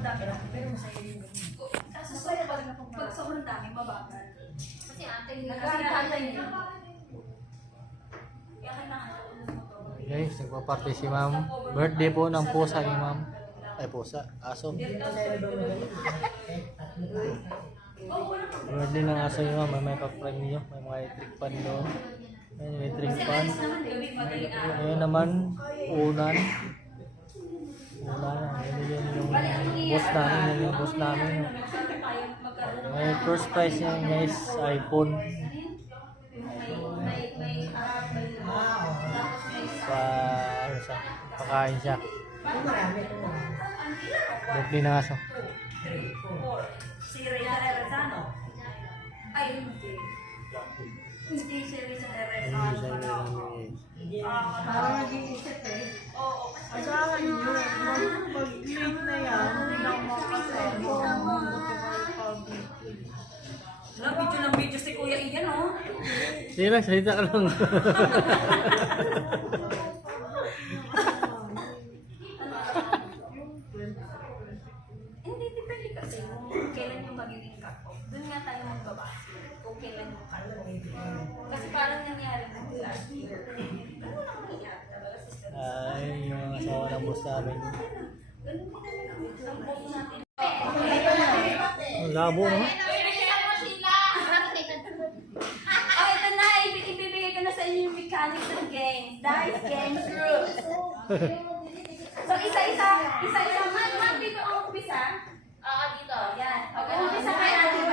sobrang dami lang. Pero masaya yun. Kaso pag sobrang dami, mabagal. Kasi ate, nag-aantay niya. Kaya kailangan ko Guys, nagpa-party si ma'am. Birthday po ng pusa ni ma'am. Ay, pusa. Aso. Birthday ng aso ni ma'am. May pa-prime nyo. May mga electric fan doon. May electric fan. Ngayon naman, unan. Unan. Yan yung boss namin. Yan yung boss namin. May first prize niya guys, iPhone. Pakain siya. Birthday ng aso. Si Reza Erezano. Ay, hindi. Hindi si Reza Erezano. Parang nag-iisip eh. Oo. Asawa niyo, pag-late na yan, hindi na makasama. Video ng video si Kuya Ian, oh. Sige lang, salita ka lang. Hindi, depende kasi kung kailan yung magiging cut-off. Doon nga tayo magbabase kung kailan yung cut-off. Kasi parang nangyari na last year. Ano lang nangyari talaga, sister? Ay, yung mga asawa ng boss namin. Ganun din naman ang boss natin. Ang labo, no? Oh, ito na. Ibibigay ko na sa inyo yung mechanics ng games. Dice games rules. So, isa-isa. Man, dito ang umpisa. Oo, dito. Yan. Okay, umpisa kay Ate.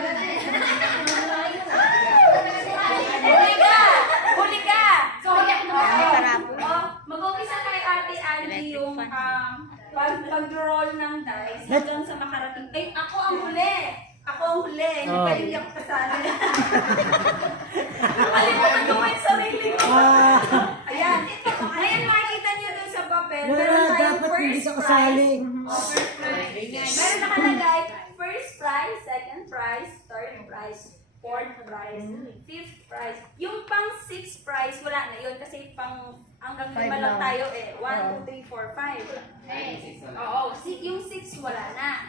Huli ka! So, mag-umpisa kay Ate Andy yung pag-roll ng dice hanggang sa makarating. Ay, ako ang huli! Hindi pa rin ako kasali. Nakalimutan ko yung sarili ko. Ayan. Ayan, makikita niyo dun sa papel. Meron tayong first prize. Meron nakalagay, first prize, second prize, third prize, fourth prize, fifth prize. Yung pang sixth prize, wala na yun kasi pang hanggang 5 lang tayo eh. 1, 2, 3, 4, 5. Oo, yung 6 wala na.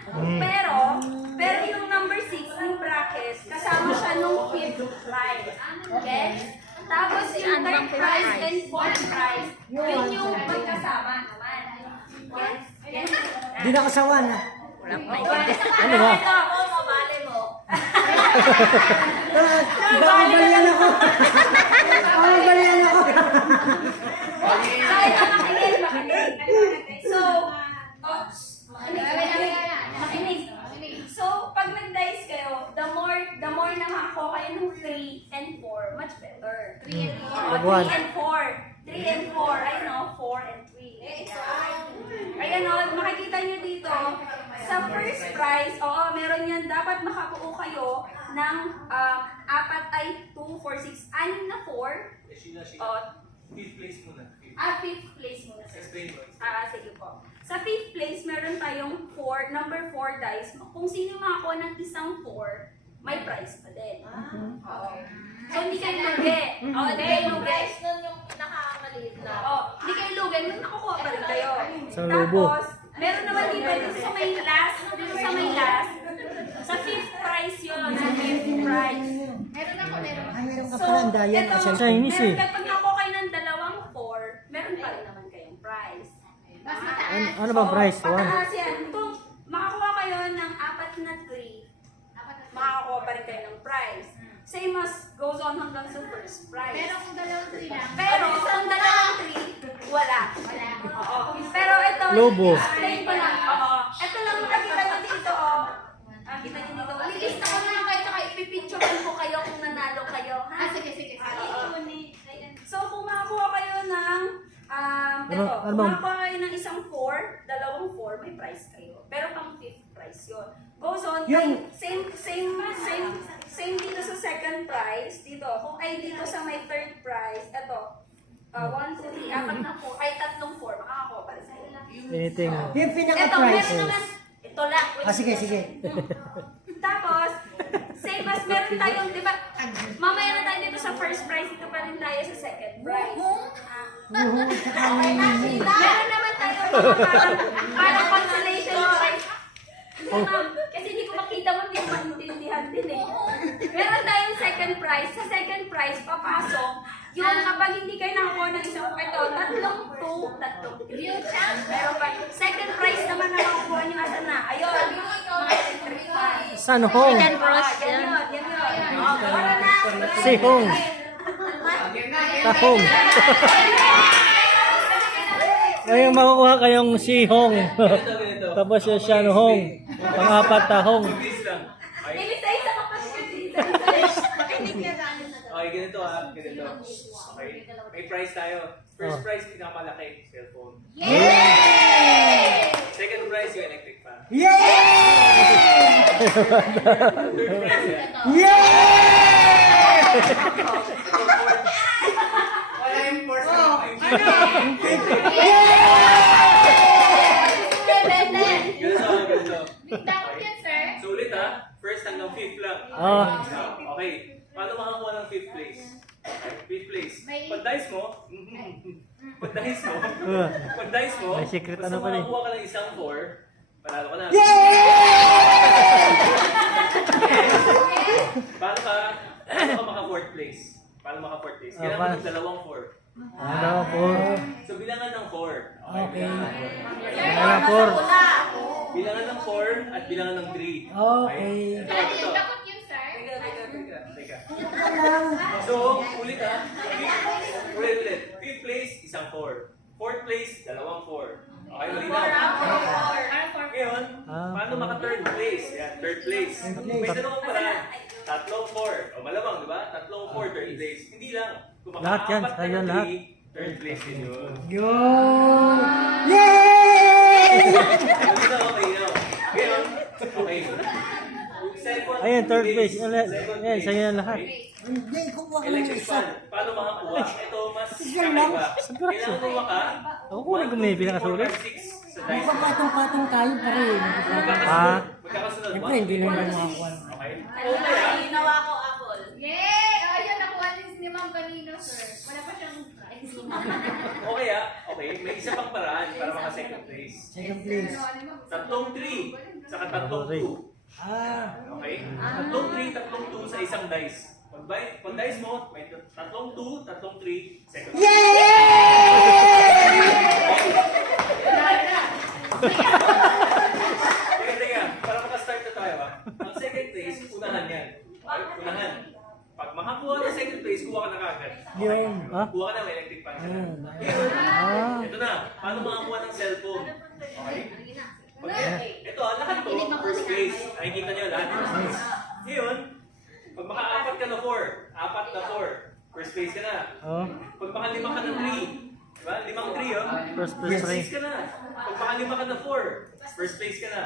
Pero yung number 6, yung bracket, kasama siya nung 5th prize. Okay? Tapos yung third prize and fourth prize, yun yung magkasama naman. Okay? Hindi na kasawan ah. Ano ba? Ito, mabali mo. Gagalian ako. Gagalian ako. So, pag nag-dice kayo, the more na makakuha kayo ng 3 and 4, much better. 3 and 4. 3 and 4. 3 and 4. I know, 4 and 3. Ayan o, makikita nyo dito, sa first prize, meron yan, dapat makabuo kayo ng 4 ay 2, 4, 6, 6 na 4. Fifth place muna. Fifth place muna. Explain mo. Sige po. Sa fifth place, meron tayong number 4 dice. Kung sino makakuha ng isang 4, may prize pa din. So, hindi kayo lugi. Hindi kayo lugi. Nun yung nakamaliit na. Hindi kayo lugi. Nung nakukuha pa rin kayo. Isang lobo. Tapos, meron naman dito sa may last. Sa fifth prize yun. Sa fifth prize. Meron ako. Ay, meron ka pala ang dayan. Chinese eh. Kapag nakuha kayo ng dalawang 4, meron pa rin naman kayong prize. Mas mataas. Ano bang price? Pataas yan. Kung makakuha kayo ng 4 na 3, makakuha pa rin kayo ng prize. Same as goes on hanggang sa first prize. Pero kung dalawang 3 lang. Pero kung dalawang 3, wala. Oo. Pero ito, Lobo. explain ko lang. Oo. Ito lang makikita nyo dito. Kita nyo dito. Lilista ko na lang kayo, tsaka ipipicture ko kayo kung nanalo kayo. Ha? Sige. So, kung makakuha kayo ng makakuha kayo ng isang 4, dalawang 4, may prize kayo. Pero pang 5th prize yun. Goes on, same dito sa second prize. Dito, kung ay dito sa may third prize, eto, 1, 2, 3, 4 na 4, ay 3, 4, makakakuha pa rin kayo. Anything. Yung Eto, pinaka-price. meron naman, ito lang. Sige. Tapos, same as meron tayong, di ba, mamaya na tayo dito sa first prize, dito pa rin tayo sa second prize. Meron naman tayo parang consolation prize. mo, ma'am. Kasi hindi ko makita mo, hindi ko maintindihan din eh. Meron tayong second prize. Sa second prize, papasok. Yung kapag hindi kayo nakakuha ng isang ito, tatlong 2, tatlong 3. Meron pa. Second prize naman na makukuha nyo. Asan na? Ayun. San Hong. Yan yun. O, para na. Si Hong. Tahong. Ngayon makukuha kayong si Hong. Tapos yung Shan Hong. Pang-apat Tahong. Isa-isa ka pa isa-isa. Makinig ka na. Okay, ganito ha. Ganito. Okay. May prize tayo. First prize, pinakamalaki, cellphone. Second prize, yung electric fan. Third prize, wala yung force na ganito. Dapat yan, sir. So ulit ha. First hanggang fifth lang. Oh. Okay. Paano makakuha ng fifth place? Okay, fifth place. Pag dice mo, pag dice mo, pag dice mo, May secret basta ano pala eh. makakuha ka ng isang 4, panalo ka na. Paano ka maka fourth place? Paano maka fourth place? Kailangan paano? ng dalawang 4. Ano po? So bilangan ng 4. Okay. Ayan po. Bilangan ng 4 at bilangan ng 3. Okay. Dahil yung takot yun, sir. Teka. So, ulit ha. Ulit. Fifth place, isang 4. Fourth place, dalawang 4. Okay, malinaw. Ngayon, paano maka third place? Yan, third place. May dalawang paraan. Tatlong 4. O malamang, di ba? Tatlong 4, third place. Hindi lang. Kung Lahat yan, maka-apat sa'yo ng lahat. 3, third place din yun. Malinaw. Ngayon, okay. Second Ayun, third place. Second Ayan, sa'yo yan lahat. Hindi, kukuha ka ng Electric isa. fan. Paano makakuha? Ito, mas kakaiba. Kailangan mo maka Ako kunin ko na yung pinakasulit. 1, 2, 3, 4, 5, 6 sa dice. Magpapatong-patong tayo pa rin. Ah. Magkakasunod. Siyempre, hindi naman makakuha. Okay. Ano na, ginawa ko apple. Yay! Oh, yun, nakuha din ni Ma'am kanino, sir. Wala pa siyang prize. Okay ah. Okay. May isa pang paraan para maka second place. Second place. Tatlong 3, saka tatlong 2. Okay? Tatlong 3, tatlong 2 sa isang dice. Pag dice mo, may tatlong 2, tatlong 3, second place. Teka. Para makastart na tayo ha. Ang second place, unahan yan. Okay? Unahan. Pag makakuha ng second place, kuha ka na kagad. Okay? Yun. Kuha ka na, may electric fan ka na. Ah. Ito na. Paano makakuha ng cellphone? Okay? Ito, lahat to, first place. Nakikita nyo lahat, first place. Ngayon, pag maka-apat ka na 4, apat na 4, first place ka na. Oh. Pag maka-lima ka na 3, diba? Limang 3, oh. First place First rin. place ka na. Pag maka-lima ka na 4, first place ka na.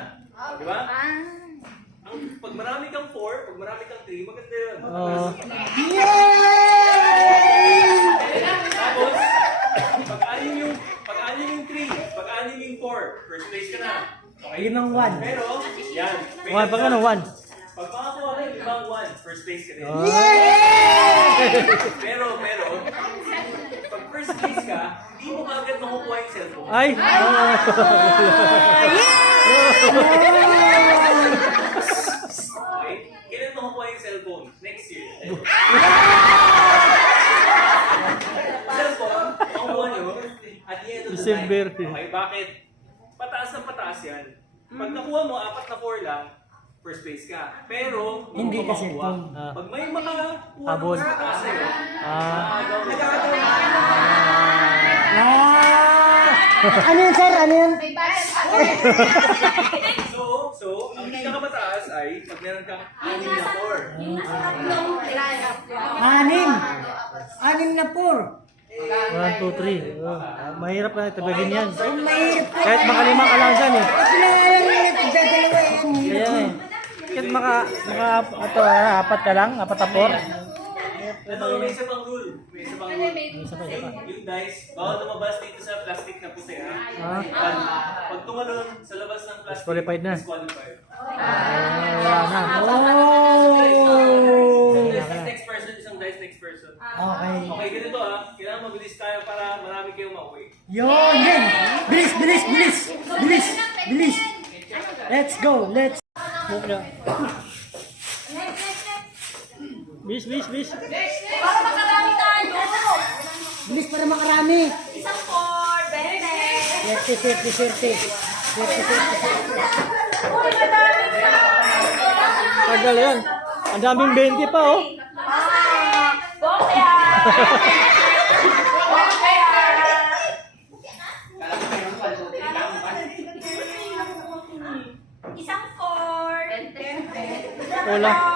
Diba? Pag marami kang 4, pag marami kang 3, maganda yun. Oh. Tapos, pag-anim yung 3, pag-anim yung 4, first place ka na. Okay? 5-1. Pero, yan. One, pag ano, one. Pag makakuha ka yung 5-1, first place ka din. Oh. Pero, pag first place ka, hindi mo agad makukuha yung cellphone. Ay! Okay? Kailan makukuha yung cellphone? Next year. Cellphone, makukuha nyo at the end of the December. night. Okay, bakit? Pataas na pataas yan. Pag nakuha mo, 4 na 4 lang, first place ka. Pero, Hindi mo kasi makukuha. ito. Ah. Pag may makakuha Habol. ng pataas sa'yo, Ano yun, sir? Ano yun? May budget. So, ang pinakamataas ay pag meron kang 6 na 4. Yung nasa tatlong place. 6 na 4. 1, 2, 3. Mahirap na itabahin yan. Mahirap ka. Kahit makalima ka lang dyan eh. Kailangan lang nagdadalawa yan. Kaya eh. Kahit apat ka lang, apat na 4. Ito, may isa pang rule. May isa pang rule. Isa pa. Yung dice, bawal lumabas dito sa plastic na puti ha. Pag tumalon sa labas ng plastic, Disqualified na. disqualified. Oh! Next person, isang dice next person. Okay. Okay, ganito ha. Kailangan mabilis tayo para marami kayong mauwi. Yun, yan. Bilis, bilis, bilis. Bilis, bilis. Let's go. Let's. Move na. Next, next, next. Bis, bis, bis. Para makarami tayo. Bilis para makarami. Isang 4, 20. Swerte. Uy, madami ka. Tagal yan. Ang daming 20 pa, oh. Bokya. Isang 4. Wala.